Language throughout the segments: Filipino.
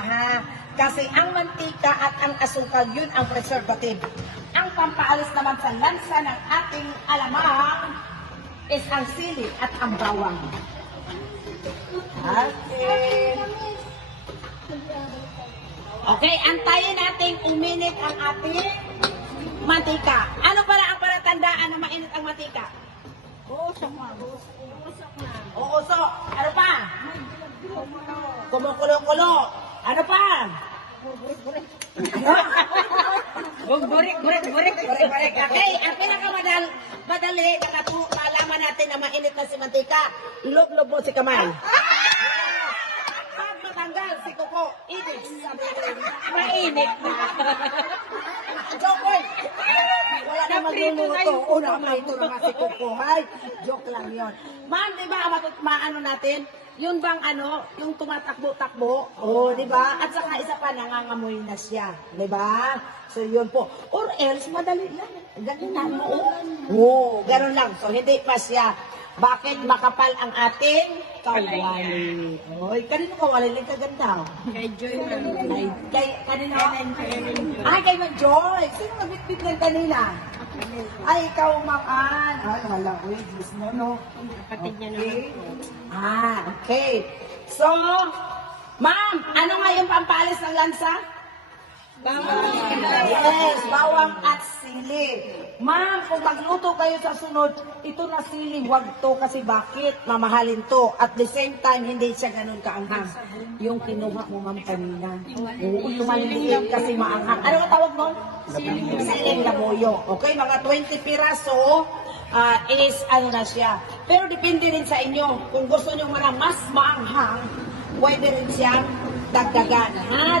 ha. Kasi ang mantika at ang asukal, yun ang preservative. Ang pampaalis naman sa lansa ng ating alamang is ang sili at ang bawang. Okay. Okay, antayin natin uminit ang ating mantika. Ano pala ang palatandaan na mainit ang mantika? Uusok na. Uusok na. Uusok. Ano pa? Kumukulo-kulo. Ano pa? Burik-burik. Burik-burik. Okay, ang pinakamadali na malaman natin na mainit na si mantika, ilob-lob mo si kamay. Pag matanggal si kuko, ibig sabihin, mainit na. Joke, boy! Wala na magluluto. Una ka ito naman si kuko. Hay, joke lang yon. Ma'am, di ba maano natin? Yun bang ano, yung tumatakbo-takbo, di ba? At saka isa pa, nangangamoy na siya, di ba? So yun po. Or else, madali lang. Ganun lang mo. Ganun lang. So hindi pa siya. Bakit makapal ang ating kawali? Oy, kanino kawali lang kaganda? Kay Joy na. Kanino? Kay Ma'am Joy. Sino nabitbit ng kanina? Ay, ikaw, Ma'am Ann. Ay, wala. Uy, Diyos mo, no? Kapatid niya Okay. Okay. So, Ma'am, ano nga yung pampalis ng lansa? Bawang. Yes, bawang at sili. Ma'am, kung magluto kayo sa sunod, ito na sili, wag to kasi bakit? Mamahalin to. At the same time, hindi siya ganun kaanghang. Yung kinuha mo, Ma'am, kanina. Oo, yung maliliit kasi maanghang. Ano ang tawag mo? Siling labuyo. Okay, mga 20 piraso is ano na siya. Pero depende rin sa inyo. Kung gusto nyo mas maanghang, pwede rin siyang dagdagan.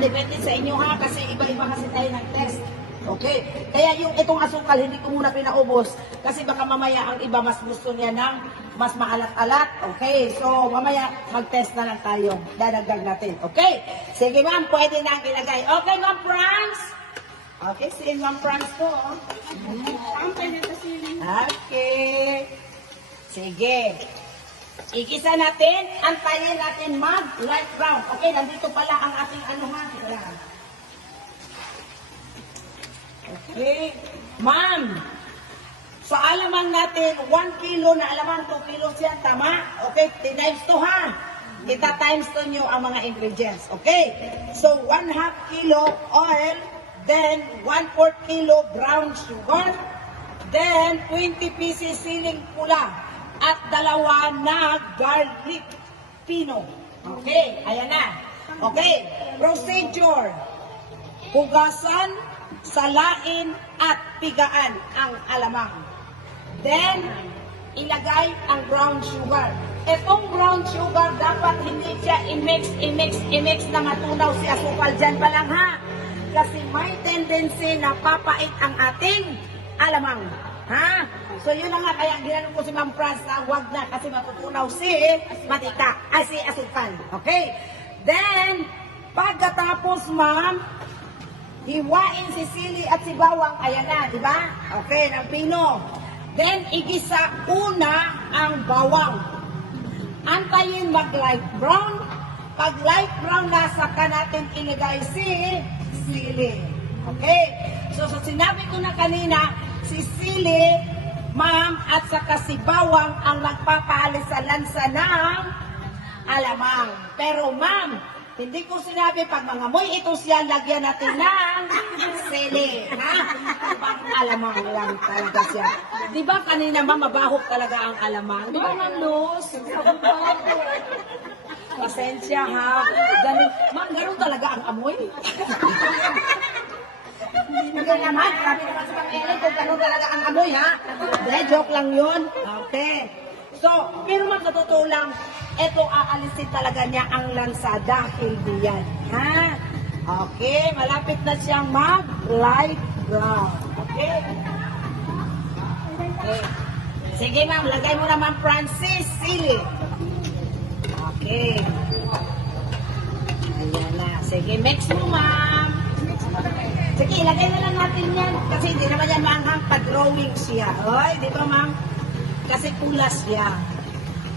Depende sa inyo ha, kasi iba-iba kasi tayo ng test. Okay? Kaya yung itong asukal, hindi ko muna pinaubos kasi baka mamaya ang iba mas gusto niya ng mas maalat-alat. Okay? So, mamaya mag-test na lang tayo. Dadagdag natin. Okay? Sige ma'am, pwede na ang ilagay. Okay, Ma'am Franz? Okay, si Ma'am Franz po. Okay. Sige. Igisa natin, antayin natin mag-light brown. Okay, nandito pala ang ating anuhan. Okay. Ma'am, sa alamang natin, 1 kilo na alamang, 2 kilos yan, tama? Okay, times to ha. Kita times to nyo ang mga ingredients. Okay? So, 1/2 kilo oil, then 1/4 kilo brown sugar, then 20 pieces siling pula, at 2 na garlic pino. Okay, ayan na. Okay, procedure. Hugasan, salain, at pigaan ang alamang. Then, ilagay ang brown sugar. Itong brown sugar, dapat hindi siya i-mix na matunaw si asukal. Dyan pa lang ha. Kasi may tendency na papait ang ating alamang. Ha? So yun na nga, kaya ginanong ko si Ma'am Franz na huwag na kasi matutunaw si matika, si asukal. Okay? Then, pagkatapos ma'am, hiwain si sili at si bawang, ayan na, di ba? Okay, ng pino. Then, igisa una ang bawang. Antayin mag-light brown. Pag light brown na, saka natin ilagay si sili. Okay? So, sinabi ko na kanina, si sili, ma'am, at saka si bawang ang nagpapaalis sa lansa ng alamang. Pero, ma'am, hindi ko sinabi, pag mangamoy ito siya, lagyan natin ng sili. Ha? Pang alamang lang talaga siya. Di ba kanina, ma'am, mabahok talaga ang alamang? Di ba, Ma'am Luz? Pasensya, ha? Ganun, ma'am, ganun talaga ang amoy. Hindi naman, sabi naman sa pang-elay, kung ganun talaga ang amoy, ha? Hindi, joke lang yun. Okay. So, pero ma'am, sa totoo lang, ito aalisin talaga niya ang lansa dahil diyan. Ha? Okay, malapit na siyang mag-light brown. Okay? Okay. Sige ma'am, lagay mo na Ma'am Francis sili. Okay. Ayan na. Sige, mix mo ma'am. Sige, ilagay na lang natin yan. Kasi hindi naman yan maanghang pag-drawing siya. Oy, di ba ma'am? Kasi kulas siya.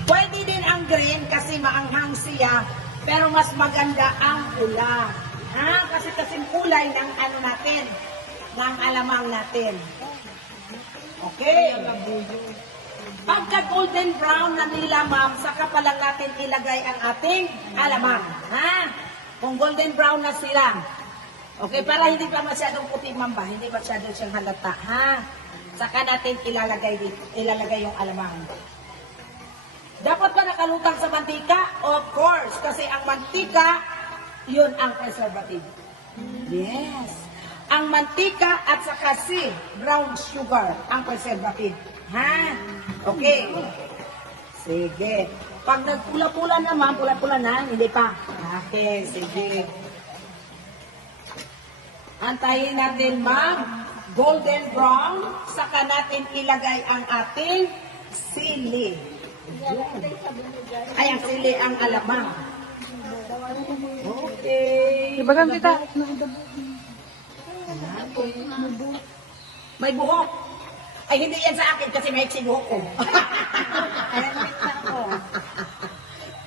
Pwede din ang green kasi maanghang siya. Pero mas maganda ang pula. Ha? Kasi kasing kulay ng ano natin, ng alamang natin. Okay. Pagka golden brown na nila, ma'am, saka pa lang natin ilagay ang ating alamang. Ha? Kung golden brown na sila. Okay, para hindi pa masyadong puti, ma'am ba? Hindi masyadong siyang halata. Ha? Saka natin ilalagay yung alamang. Dapat ba nakalutang sa mantika? Of course, kasi ang mantika, yun ang preservative. Yes. Ang mantika at saka si brown sugar ang preservative. Ha? Okay. Sige. Pag nagpula-pula naman, pula-pula na, hindi pa. Okay, sige. Antayin natin, ma'am. Golden brown. Saka natin ilagay ang ating sili. Ay, ang sili ang alamang. Okay. Ibagan kita. May buhok. Ay, hindi yan sa akin kasi may buhok ko.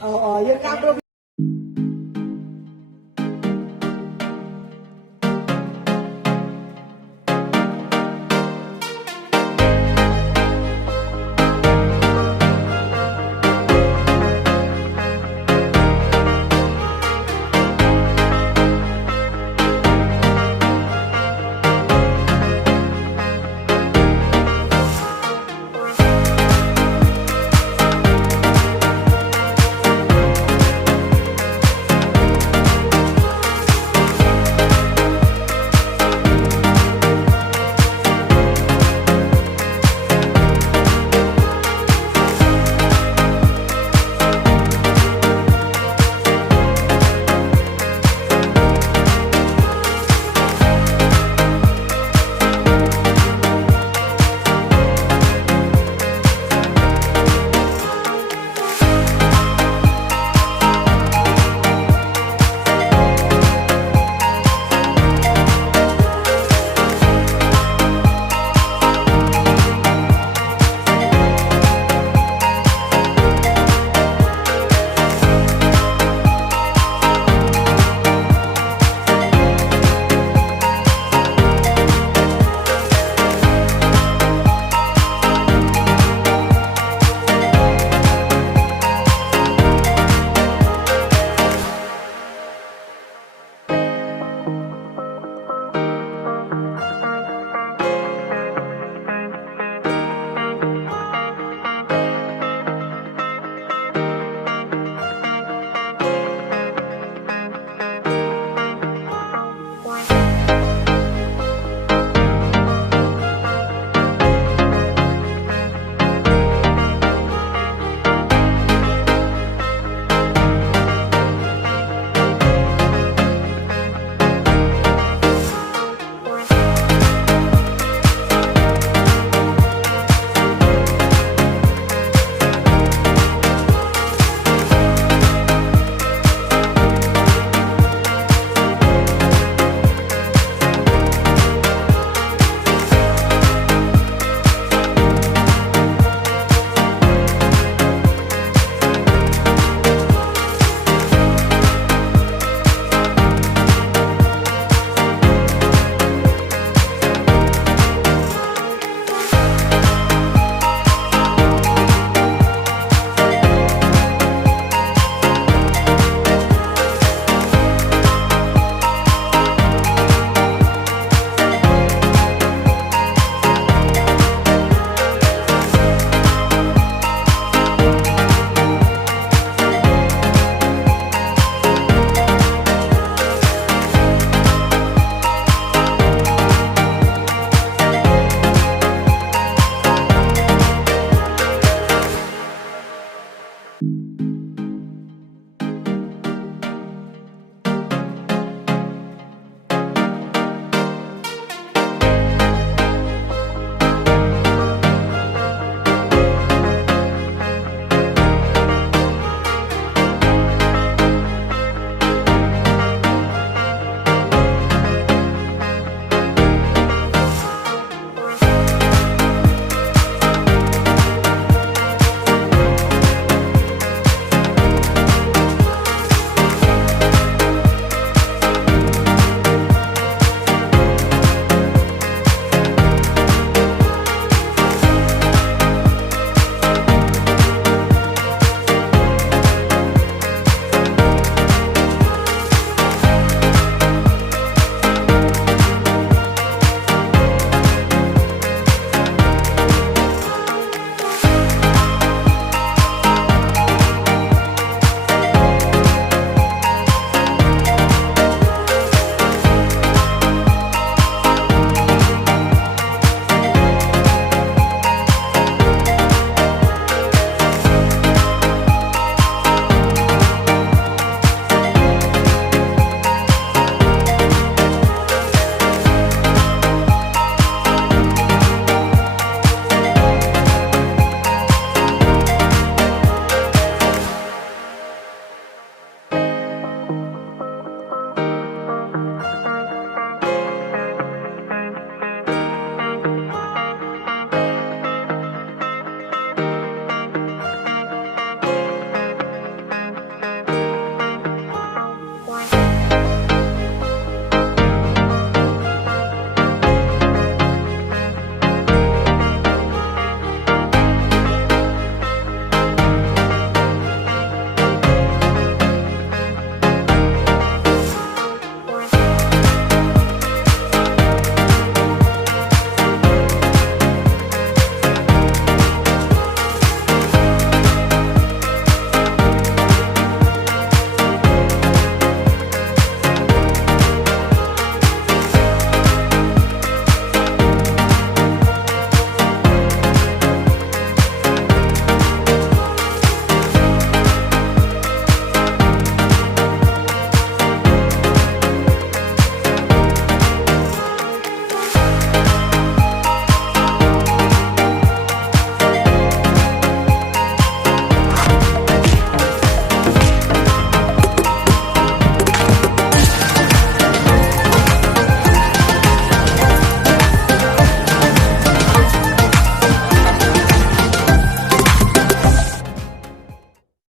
Oo, yun nga, bro.